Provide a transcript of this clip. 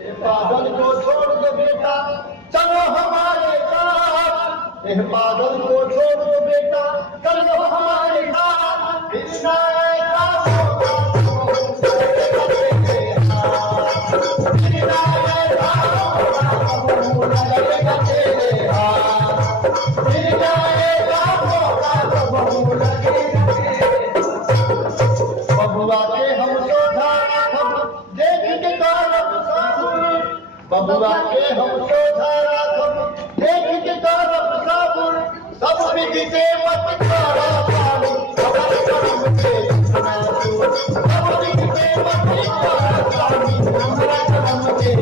पागल को छोड़ दो बेटा, चलो हमारे साथ। पागल को छोड़ दो बेटा, चलो हमारे साथ। कृष्णा ऐसा होगा तो कृष्णा ऐसा होगा तो लगेगा तेरे हाथ। कृष्णा ऐसा होगा तो लगेगा तेरे हाथ। बबुआ के हम तो धारा खबर देख के कारब साबुन। बबुआ के हम तो धारा खबर देख के कारब साबुन। सब बिगते मत खारा पानी, हमारे कर्म के सुना तू। सब बिगते मत खारा पानी, हमारे कर्म के